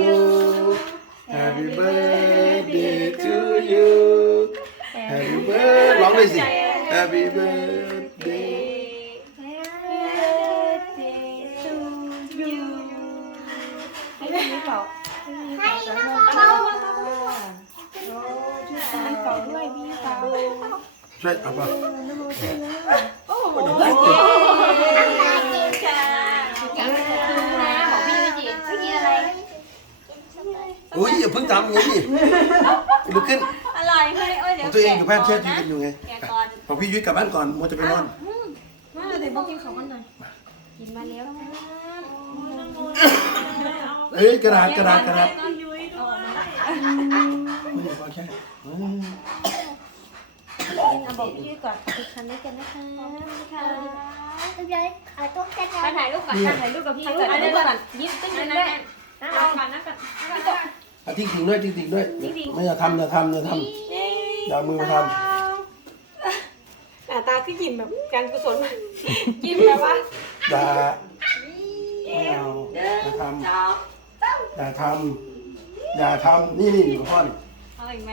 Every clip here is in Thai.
you Happy birthday to you Happy birthday ร้องเลยสิ Happy birthday ให้พี่เป่ อุ้ยอย่าเพิ่งทำอย่างนี้ดิลุกขึ้น อร่อยไหมโอ้ยขเดี๋ยอวงตัวเองกับแพทย์แช่ทีกันอยู่ไงแกะก่อนของพี่ยุ้ยกลับบ้านก่อนมัวจะไปนอนมาเดี๋ยวบอกกินของกันหน่อยกินมาแล้วเอ้ยกระดาษกระดาษกระดาษน้องยุ้ยด้วยไม่ได้พอแค่อืมเอาบอกพี่ก่อนติดคันด้วยกันนะคะค่ะเดี๋ยวขอตุ๊กตามาถ่ายรูปก่อนถ่ายรูปกับพี่ก่อนถ่ายรูปก่อนยิ้มตึ้งนั่นด้วย นั่นนั่นก่อนนั่นก่อน อะ ทิ้งทิ้งด้วยทิ้งทิ้งด้วยไม่อย่าทำอย่าทำอย่าทำอย่าเอามือมาทหน้าตาคือยิ้มแบบการกุศลยิ้มแบบว่าำอย่าไม่เอาอย่าทำอย่าทำอย่าทำนี่นี่ของพ่อนี่เอาอีกไหม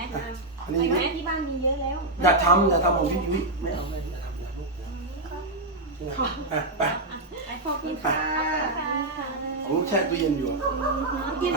อันนี้แม่ที่บ้านมีเยอะแล้วอย่าทำอย่าทำของพี่ยุ้ยไม่เอาไม่อย่าทำอย่าลูกอะไปขอบคุณค่ะผมแช่ตู้เย็นอยู่อะยิ้ม